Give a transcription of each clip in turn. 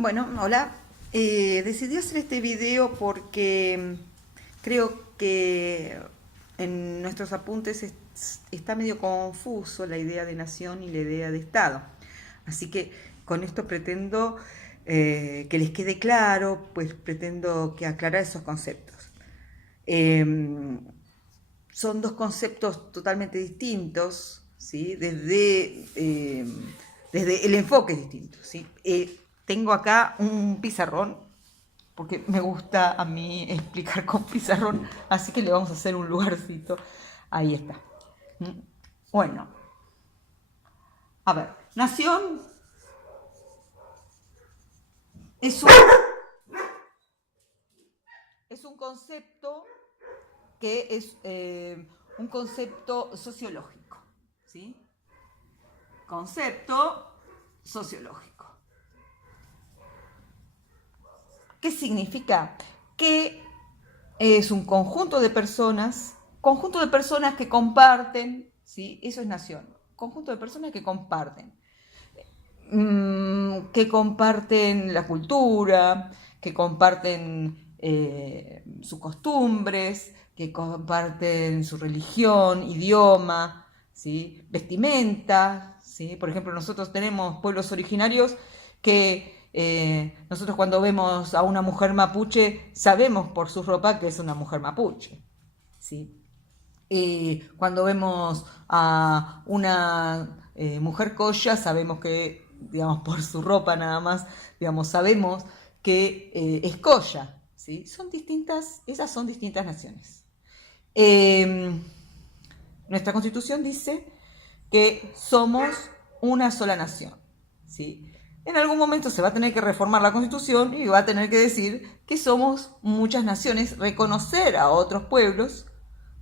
Bueno, hola. Decidí hacer este video porque creo que en nuestros apuntes está medio confuso la idea de nación y la idea de Estado. Así que con esto pretendo que les quede claro, pues pretendo que aclarar esos conceptos. Eh, Son dos conceptos totalmente distintos, ¿sí? Desde el enfoque es distinto, ¿sí? Tengo acá un pizarrón, porque me gusta a mí explicar con pizarrón, así que le vamos a hacer un lugarcito. Ahí está. Bueno, a ver, nación es un concepto que es un concepto sociológico, ¿sí? Concepto sociológico. ¿Qué significa? Que es un conjunto de personas que comparten, ¿sí? Eso es nación, conjunto de personas que comparten la cultura, que comparten sus costumbres, que comparten su religión, idioma, ¿sí? Vestimenta, ¿sí? Por ejemplo, nosotros tenemos pueblos originarios que nosotros cuando vemos a una mujer mapuche sabemos por su ropa que es una mujer mapuche, ¿sí? Cuando vemos a una mujer colla sabemos que, digamos, por su ropa nada más, digamos, sabemos que es colla, ¿sí? Esas son distintas naciones. Nuestra Constitución dice que somos una sola nación, ¿sí? En algún momento se va a tener que reformar la Constitución y va a tener que decir que somos muchas naciones, reconocer a otros pueblos,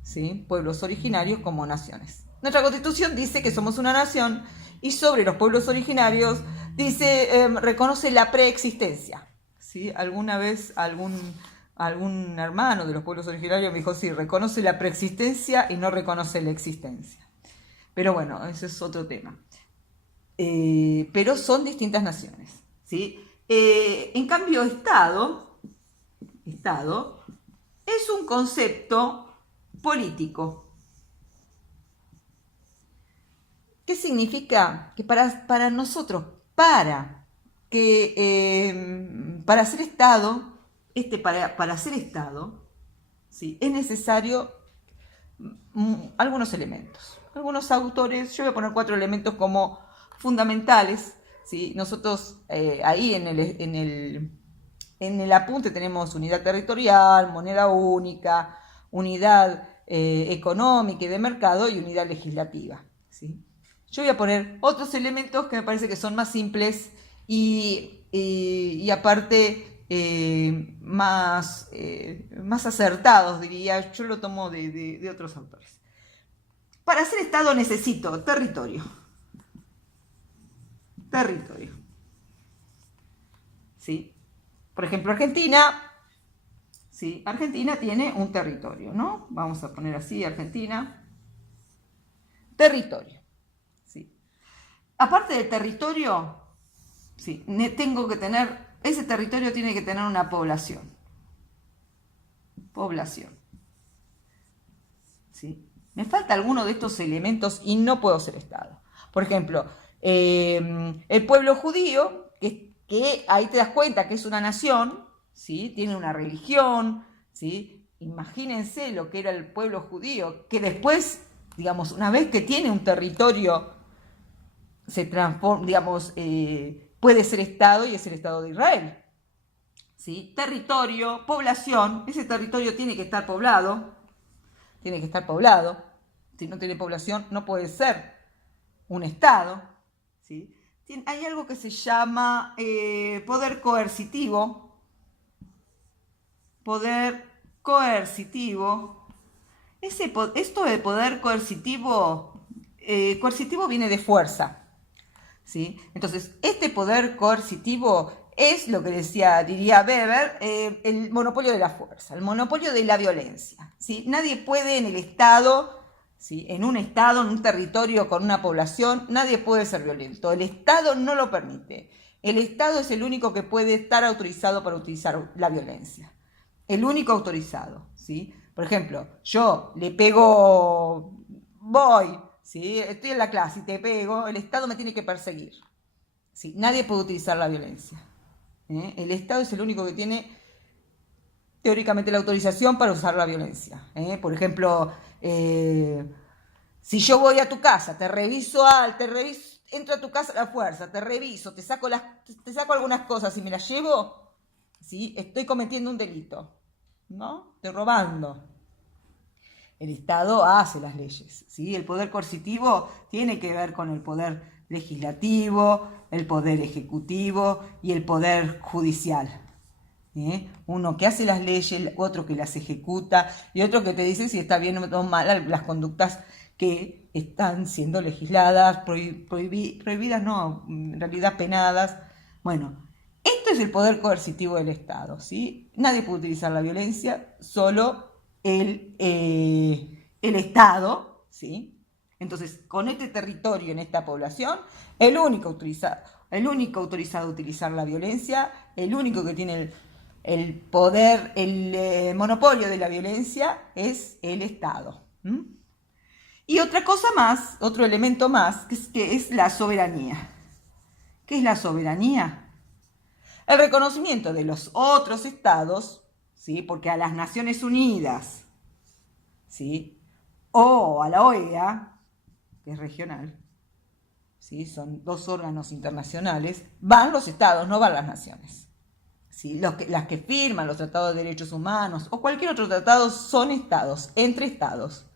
¿sí? Pueblos originarios como naciones. Nuestra Constitución dice que somos una nación y sobre los pueblos originarios dice, reconoce la preexistencia, ¿sí? Alguna vez algún hermano de los pueblos originarios me dijo, sí, reconoce la preexistencia y no reconoce la existencia. Pero bueno, ese es otro tema. Pero son distintas naciones, ¿sí? En cambio, Estado es un concepto político. ¿Qué significa? Que para nosotros, para ser Estado, para ser Estado, ¿sí? Es necesario algunos elementos. Algunos autores, yo voy a poner 4 elementos como fundamentales, ¿sí? Nosotros ahí en el apunte tenemos unidad territorial, moneda única, unidad económica y de mercado y unidad legislativa, ¿sí? Yo voy a poner otros elementos que me parece que son más simples y aparte más acertados, diría. Yo lo tomo de otros autores. Para ser Estado necesito territorio. ¿Sí? Por ejemplo, Argentina, ¿sí? Argentina tiene un territorio, ¿no? Vamos a poner así, Argentina. Territorio, ¿sí? Aparte del territorio, ¿sí? Ese territorio tiene que tener una población. ¿Sí? Me falta alguno de estos elementos y no puedo ser Estado. Por ejemplo, el pueblo judío, que ahí te das cuenta que es una nación, ¿sí? Tiene una religión, ¿sí? Imagínense lo que era el pueblo judío, que después, digamos, una vez que tiene un territorio, se transforma, digamos, puede ser Estado y es el Estado de Israel. ¿Sí? Territorio, población, ese territorio tiene que estar poblado. Si no tiene población, no puede ser un Estado, ¿sí? Hay algo que se llama poder coercitivo. Esto de poder coercitivo, coercitivo viene de fuerza, ¿sí? Entonces, este poder coercitivo es lo que diría Weber, el monopolio de la fuerza, el monopolio de la violencia, ¿sí? Nadie puede en el Estado, ¿sí? En un territorio con una población, nadie puede ser violento. El Estado no lo permite. El Estado es el único que puede estar autorizado para utilizar la violencia. El único autorizado, ¿sí? Por ejemplo, yo le pego, voy, ¿sí? Estoy en la clase y te pego, el Estado me tiene que perseguir. ¿Sí? Nadie puede utilizar la violencia. El Estado es el único que tiene teóricamente la autorización para usar la violencia. Por ejemplo, si yo voy a tu casa, te reviso, entro a tu casa a la fuerza, te reviso, te saco algunas cosas y me las llevo, ¿sí? Estoy cometiendo un delito, ¿no? Estoy robando. El Estado hace las leyes, ¿sí? El poder coercitivo tiene que ver con el poder legislativo, el poder ejecutivo y el poder judicial. Uno que hace las leyes, otro que las ejecuta y otro que te dice si está bien o mal las conductas que están siendo legisladas, prohibidas, no, en realidad penadas. Bueno, esto es el poder coercitivo del Estado, ¿sí? Nadie puede utilizar la violencia, solo el Estado, ¿sí? Entonces, con este territorio, en esta población, el único autorizado a utilizar la violencia, el único que tiene el poder, el monopolio de la violencia es el Estado. Y otra cosa más, otro elemento más, que es la soberanía. ¿Qué es la soberanía? El reconocimiento de los otros estados, ¿sí? Porque a las Naciones Unidas, ¿sí? O a la OEA, que es regional, ¿sí? Son dos órganos internacionales, van los estados, no van las naciones. ¿Sí? Las que firman los tratados de derechos humanos o cualquier otro tratado son estados, entre estados.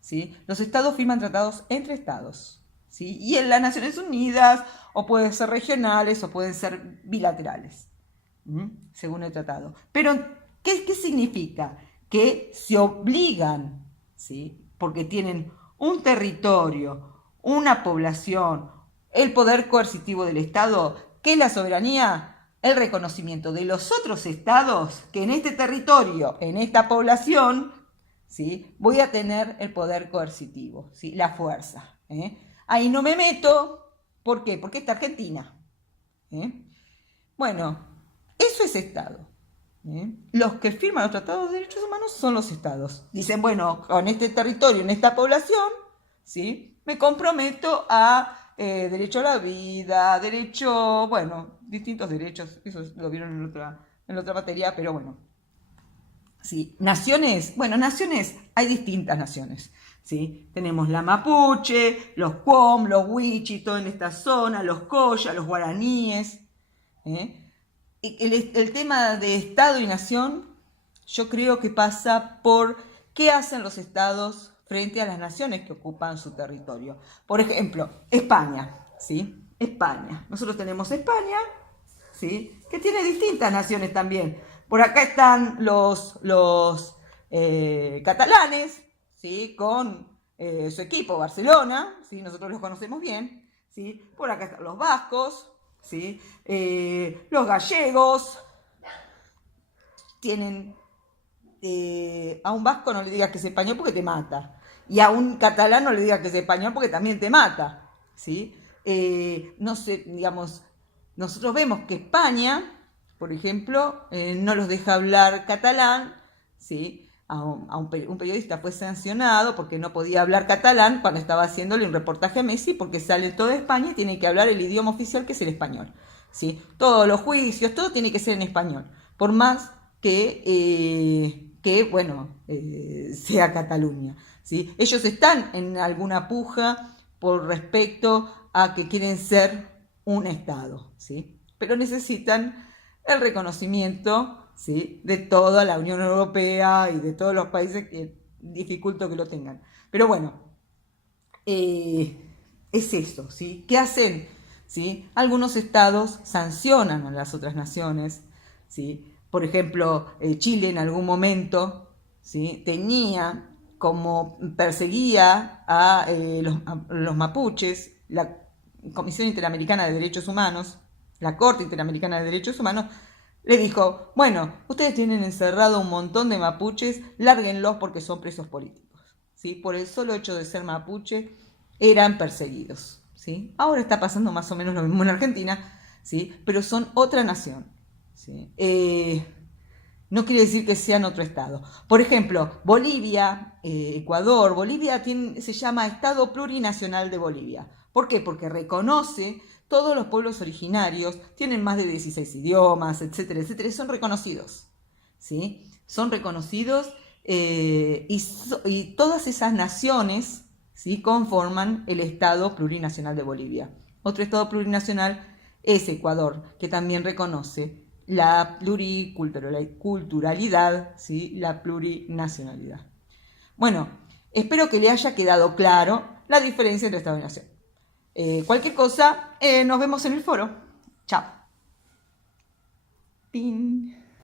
¿Sí? Los estados firman tratados entre estados, ¿sí? Y en las Naciones Unidas, o pueden ser regionales o pueden ser bilaterales, según el tratado. Pero, ¿qué significa? Que se obligan, ¿sí? Porque tienen un territorio, una población, el poder coercitivo del Estado, ¿qué es la soberanía? El reconocimiento de los otros estados que en este territorio, en esta población, ¿sí? Voy a tener el poder coercitivo, ¿sí? La fuerza. Ahí no me meto. ¿Por qué? Porque está Argentina. Bueno, eso es Estado. Los que firman los tratados de derechos humanos son los estados. Dicen, bueno, con este territorio, en esta población, ¿sí? Me comprometo a derecho a la vida, derecho, bueno, distintos derechos, eso lo vieron en la otra materia, pero bueno. Sí, naciones, bueno, naciones, hay distintas naciones, ¿sí? Tenemos la mapuche, los Qom, los wichí, todo en esta zona, los coya, los guaraníes. El tema de Estado y nación, yo creo que pasa por qué hacen los estados frente a las naciones que ocupan su territorio. Por ejemplo, España, ¿sí? España. Nosotros tenemos España, ¿sí? Que tiene distintas naciones también. Por acá están los catalanes, ¿sí? Con su equipo, Barcelona, ¿sí? Nosotros los conocemos bien, ¿sí? Por acá están los vascos, ¿sí? Los gallegos. Tienen... a un vasco no le digas que es español porque te mata. Y a un catalán no le digas que es español porque también te mata, ¿sí? No sé, digamos, nosotros vemos que España, por ejemplo, no los deja hablar catalán, ¿sí? Un periodista fue sancionado porque no podía hablar catalán cuando estaba haciéndole un reportaje a Messi, porque sale toda España y tiene que hablar el idioma oficial, que es el español, ¿sí? Todos los juicios, todo tiene que ser en español, por más que bueno, sea Cataluña, ¿sí? Ellos están en alguna puja por respecto a que quieren ser un Estado, ¿sí? Pero necesitan el reconocimiento, ¿sí? De toda la Unión Europea y de todos los países que dificulto que lo tengan. Pero bueno, es eso, ¿sí? ¿Qué hacen? ¿Sí? Algunos estados sancionan a las otras naciones, ¿sí? Por ejemplo, Chile en algún momento, ¿sí? Tenía como perseguía a los mapuches, la Comisión Interamericana de Derechos Humanos, la Corte Interamericana de Derechos Humanos, le dijo, bueno, ustedes tienen encerrado un montón de mapuches, lárguenlos porque son presos políticos, ¿sí? Por el solo hecho de ser mapuche, eran perseguidos, ¿sí? Ahora está pasando más o menos lo mismo en Argentina, ¿sí? Pero son otra nación, ¿sí? No quiere decir que sean otro estado. Por ejemplo, Bolivia, Ecuador, Bolivia se llama Estado Plurinacional de Bolivia. ¿Por qué? Porque reconoce todos los pueblos originarios, tienen más de 16 idiomas, etcétera, etcétera, y son reconocidos, ¿sí? Son reconocidos y todas esas naciones, ¿sí?, conforman el Estado Plurinacional de Bolivia. Otro Estado plurinacional es Ecuador, que también reconoce la pluriculturalidad, ¿sí?, la plurinacionalidad. Bueno, espero que le haya quedado claro la diferencia entre Estado y Nación. Cualquier cosa, nos vemos en el foro. Chao. Pin.